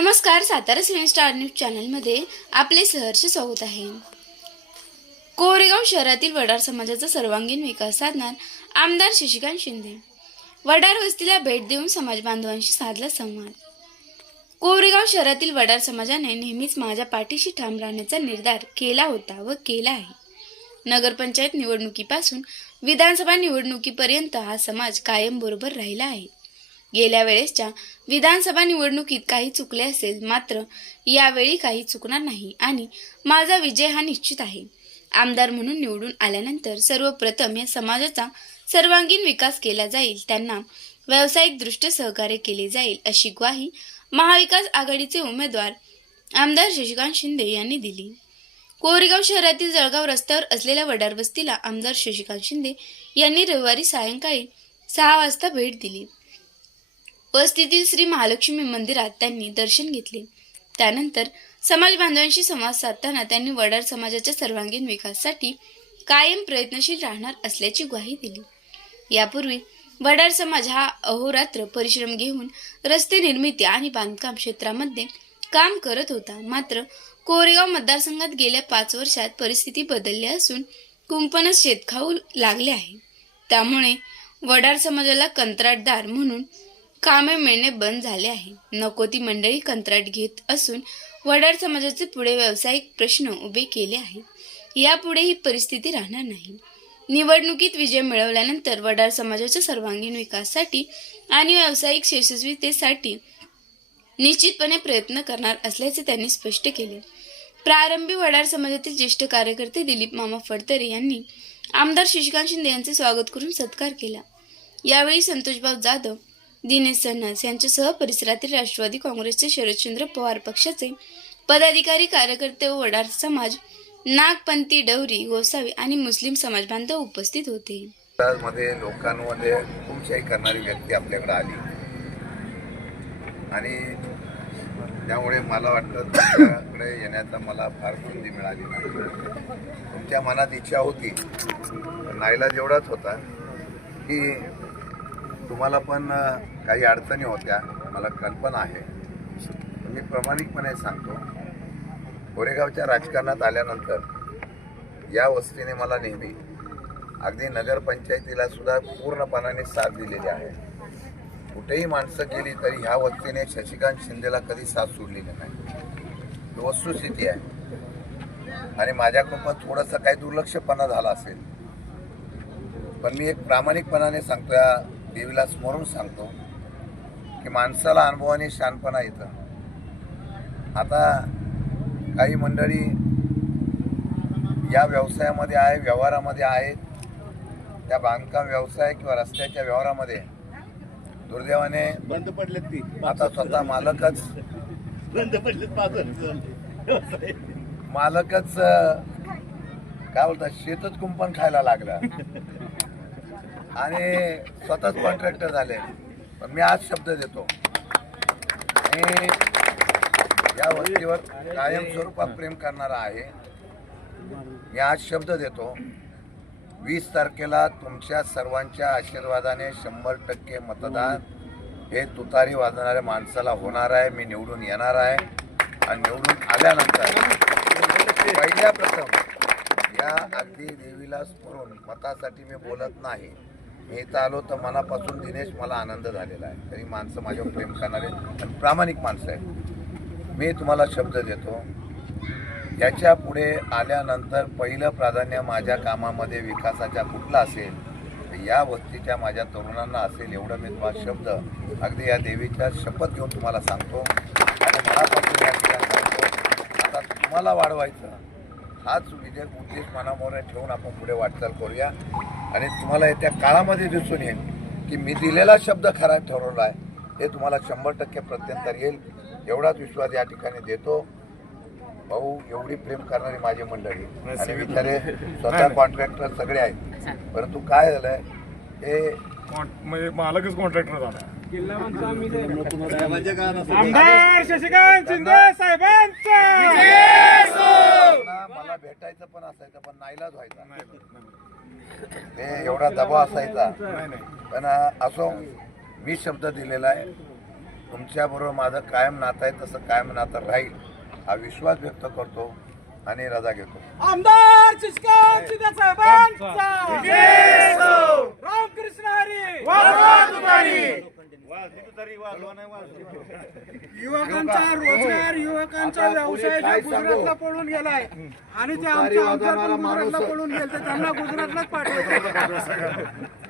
नमस्कार Satara सिव्हन star news चॅनलमध्ये आपले सहर्ष स्वागत आहे. कोरेगाव शहरातील वडार समाजाचा सर्वांगीण विकास साधणार आमदार शशिकांत शिंदे. वडार वस्तीला भेट देऊन समाज बांधवांशी साधला संवाद. कोरेगाव शहरातील वडार समाजाने नेहमीच माझ्या पाठीशी ठाम राहण्याचा निर्धार केला होता व केला आहे. नगरपंचायत निवडणुकीपासून विधानसभा निवडणुकीपर्यंत हा समाज कायम बरोबर राहिला आहे. गेल्या वेळेसच्या विधानसभा निवडणुकीत काही चुकले असेल मात्र यावेळी काही चुकणार नाही आणि माझा विजय हा निश्चित आहे. आमदार म्हणून निवडून आल्यानंतर सर्वप्रथम या समाजाचा सर्वांगीण विकास केला जाईल त्यांना व्यावसायिकदृष्ट्या सहकार्य केले जाईल अशी ग्वाही महाविकास आघाडीचे उमेदवार आमदार शशिकांत शिंदे यांनी दिली. कोरेगाव शहरातील जळगाव रस्त्यावर असलेल्या वडार वस्तीला आमदार शशिकांत शिंदे यांनी रविवारी सायंकाळी सहा वाजता भेट दिली. वस्तीतील श्री महालक्ष्मी मंदिरात त्यांनी दर्शन घेतले. त्यानंतर समाज बांधवांशी संवाद साधताना त्यांनी वडार समाजाच्या सर्वांगीण विकासासाठी कायम प्रयत्नशील राहणार असल्याची ग्वाही दिली. यापूर्वी वडार समाज हा अहोरात्र परिश्रम घेऊन रस्ते निर्मिती आणि बांधकाम क्षेत्रामध्ये काम करत होता. मात्र कोरेगाव मतदारसंघात गेल्या पाच वर्षात परिस्थिती बदलली असून कुंपणच शेतखाऊ लागले आहे. त्यामुळे वडार समाजाला कंत्राटदार म्हणून कामे मिळणे बंद झाले आहे. नको ती मंडळी कंत्राट घेत असून वडार समाजाचे पुढे व्यावसायिक प्रश्न उभे केले आहेत. यापुढे ही परिस्थिती राहणार नाही. निवडणुकीत विजय मिळवल्यानंतर वडार समाजाच्या सर्वांगीण विकासासाठी आणि व्यावसायिक यशस्वीतेसाठी निश्चितपणे प्रयत्न करणार असल्याचे त्यांनी स्पष्ट केले. प्रारंभी वडार समाजातील ज्येष्ठ कार्यकर्ते दिलीप मामा फडतरे यांनी आमदार शशिकांत शिंदे यांचे स्वागत करून सत्कार केला. यावेळी संतोषबाब जाधव दिनेश सन्नास यांच्यासह परिसरातील राष्ट्रवादी काँग्रेसचे शरदचंद्र पवार पक्षाचे पदाधिकारी कार्यकर्ते व वडार समाज नागपंथी डवरी गोसावी आणि मुस्लिम समाज बांधव उपस्थित होते. मध्ये लोकांमध्ये हुकुमशाही करणारी व्यक्ती आपल्याकडे आली. आणि त्यामुळे मला वाटतं तुमच्याकडे येण्याचा मला फार संधी मिळाली नाही. तुमच्या मनात इच्छा होती. नाईला जेवढाच होता की तुम्हाला पण काही अडचणी होत्या मला कल्पना आहे. मी प्रामाणिकपणे सांगतो कोरेगावच्या राजकारणात आल्यानंतर या वस्तीने मला नेहमी अगदी नगरपंचायतीला सुद्धा पूर्णपणाने साथ दिलेली आहे. कुठेही माणसं गेली तरी ह्या वस्तीने शशिकांत शिंदेला कधी साथ सोडलेली नाही. ही वस्तुस्थिती आहे. आणि माझ्याकडून पण थोडंसं काही दुर्लक्षपणा झाला असेल. पण मी एक प्रामाणिकपणाने सांगतो या देवीला स्मरून सांगतो की माणसाला अनुभवाने शानपणा येतं. आता काही मंडळी या व्यवसायामध्ये आहे व्यवहारामध्ये आहेत. त्या बांधकाम व्यवसाय किंवा रस्त्याच्या व्यवहारामध्ये दुर्दैवाने बंद पडलेत ती. आता स्वतः मालकच बंद वर्ष. मालकच काय बोलतात शेतच कुंपण खायला लागला. आणि स्वतःच कॉन्ट्रॅक्टर झाले. पण मी आज शब्द देतो. मी या वस्तीवर कायम स्वरूपात प्रेम करणारा आहे. मी आज शब्द देतो. वीस तारखेला तुमच्या सर्वांच्या आशीर्वादाने शंभर टक्के मतदान हे तुतारी वाजणाऱ्या माणसाला होणार आहे. मी निवडून येणार आहे. आणि निवडून आल्यानंतर पहिल्या प्रथम या अगदी देवीला स्मरून मतासाठी मी बोलत नाही. मी इथं आलो तर मनापासून दिनेश मला आनंद झालेला आहे. तरी माणसं माझ्यावर प्रेम करणारे आणि प्रामाणिक माणसं आहे मी तुम्हाला शब्द देतो. याच्यापुढे आल्यानंतर पहिलं प्राधान्य माझ्या कामामध्ये विकासाच्या कुठला असेल तर या वस्तीच्या माझ्या तरुणांना असेल एवढं मी तुम्हाला शब्द अगदी या देवीच्या शपथ घेऊन तुम्हाला सांगतो. आणि मनापासून या ठिकाणी सांगतो. आता तुम्हाला वाढवायचं. हाच विजय उद्देश मनामोरे ठेवून आपण पुढे वाटचाल करूया. आणि तुम्हाला येत्या काळामध्ये दिसून येईल की मी दिलेला शब्द खरा ठरवला आहे. हे तुम्हाला शंभर टक्के प्रत्यंतर येईल. एवढाच विश्वास या ठिकाणी देतो. भाऊ एवढी प्रेम करणारी माझी मंडळी. आणि बिचारे स्वतः कॉन्ट्रॅक्टर सगळे आहेत. परंतु काय झालंय हे म्हणजे मालकच कॉन्ट्रॅक्टर झाला. शशिकांत शिंदे साहेबांचा. त्यांना मला भेटायचं पण असायचं पण नाईलाज व्हायचा. ते एवढा दबाव असायचा. नाही नाही. पण असो मी शब्द दिलेला आहे. तुमच्याबरोबर माझं कायम नातं आहे तसं कायम नातं राहील हा विश्वास व्यक्त करतो आणि रजा घेतो. आमदार शशिकांत शिंदे साहेबांचा रामकृष्ण हरी वाजली तू तरी वाजवा नाही वाजली युवकांचा रोजगार युवकांचा व्यवसाय काय गुजरातला? पळून गेलाय आणि ते आमच्या वाजवणारा पण गुजरातला. पळून गेले त्यांना गुजरातलाच पाठवलं